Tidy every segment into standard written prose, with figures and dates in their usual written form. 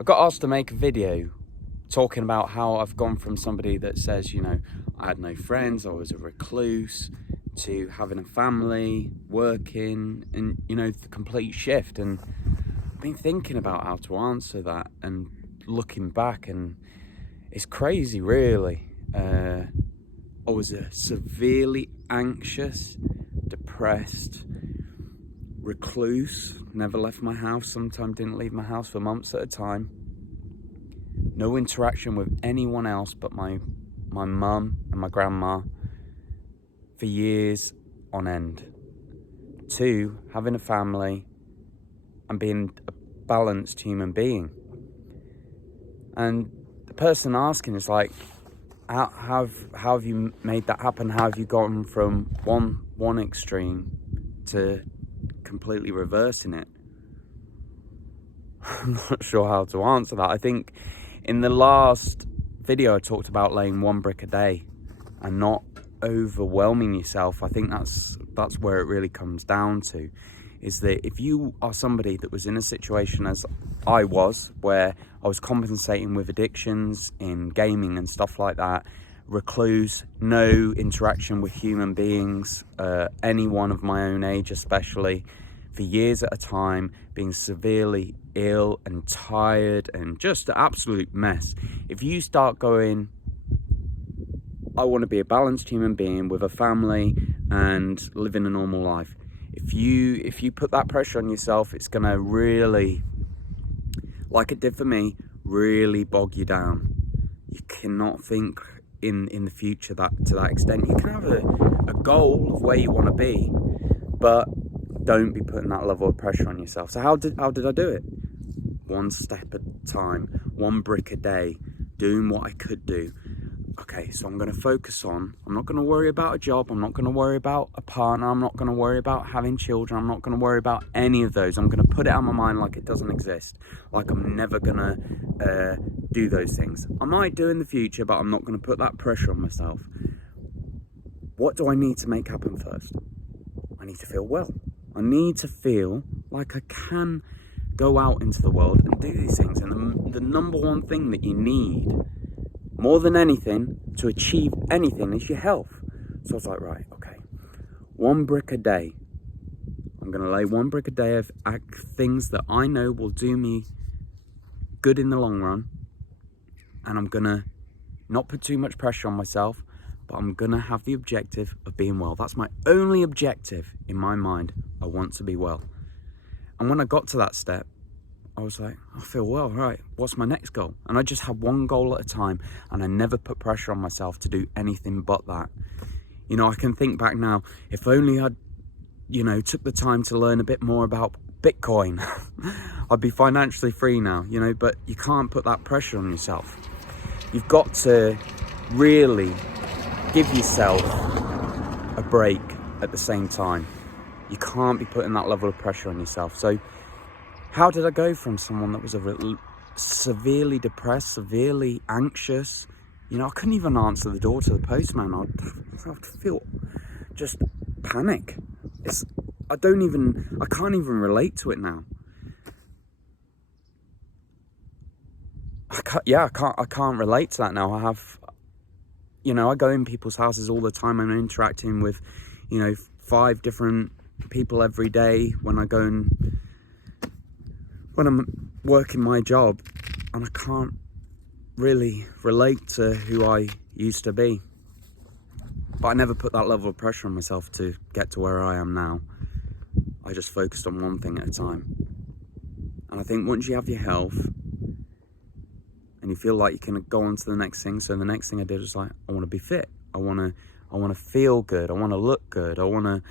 I got asked to make a video talking about how I've gone from somebody that says, I had no friends, I was a recluse, to having a family, working, and, the complete shift. And I've been thinking about how to answer that and looking back, and it's crazy, really. I was a severely anxious, depressed recluse, never left my house, sometimes didn't leave my house for months at a time. No interaction with anyone else but my mum and my grandma for years on end. 2, having a family and being a balanced human being. And the person asking is like, how have you made that happen? How have you gone from one extreme to completely reversing it? I'm not sure how to answer that. I think in the last video I talked about laying 1 brick a day and not overwhelming yourself. I think that's where it really comes down to, is that if you are somebody that was in a situation as I was, where I was compensating with addictions in gaming and stuff like that, recluse, no interaction with human beings, anyone of my own age especially, for years at a time, being severely ill and tired and just an absolute mess. If you start going, I want to be a balanced human being with a family and living a normal life, if you put that pressure on yourself, it's going to really, like it did for me, really bog you down. You cannot think in the future to that extent. You can have a goal of where you want to be, but don't be putting that level of pressure on yourself. So how did I do it? 1 step at a time, 1 brick a day, doing what I could do. Okay, so I'm going to focus on, I'm not going to worry about a job, I'm not going to worry about a partner, I'm not going to worry about having children, I'm not going to worry about any of those. I'm going to put it out of my mind like it doesn't exist, like I'm never going to do those things. I might do in the future, but I'm not going to put that pressure on myself. What do I need to make happen first? I need to feel well. I need to feel like I can go out into the world and do these things. And the number one thing that you need, more than anything, to achieve anything is your health. So I was like, right, okay, 1 brick a day. I'm going to lay 1 brick a day of things that I know will do me good in the long run. And I'm going to not put too much pressure on myself, but I'm going to have the objective of being well. That's my only objective in my mind. I want to be well. And when I got to that step, I was like, I feel well, right, what's my next goal? And I just had 1 goal at a time, and I never put pressure on myself to do anything but that. I can think back now, if only I'd, took the time to learn a bit more about Bitcoin, I'd be financially free now, but you can't put that pressure on yourself. You've got to really give yourself a break at the same time. You can't be putting that level of pressure on yourself. So how did I go from someone that was severely depressed, severely anxious? I couldn't even answer the door to the postman. I'd feel just panic. I can't even relate to it now. I can't relate to that now. I go in people's houses all the time. I'm interacting with, 5 different people every day when I'm working my job, and I can't really relate to who I used to be. But I never put that level of pressure on myself to get to where I am now. I just focused on 1 thing at a time. And I think once you have your health and you feel like you can go on to the next thing, so the next thing I did was like, I want to be fit. I want to feel good. I want to look good. I want to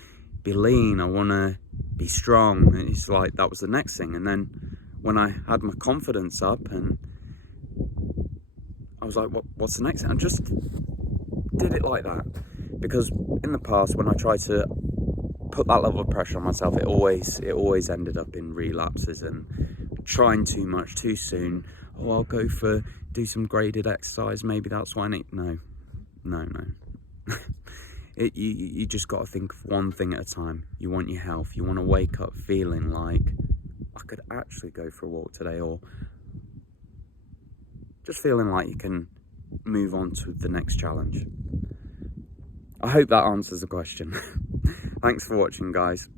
be lean. I want to be strong. And it's like, that was the next thing. And then when I had my confidence up, and I was like, what's the next thing? I just did it like that. Because in the past, when I tried to put that level of pressure on myself, it always ended up in relapses and trying too much too soon. I'll do some graded exercise, maybe that's what I need. No. You just got to think of 1 thing at a time. You want your health. You want to wake up feeling like, I could actually go for a walk today, or just feeling like you can move on to the next challenge. I hope that answers the question. Thanks for watching, guys.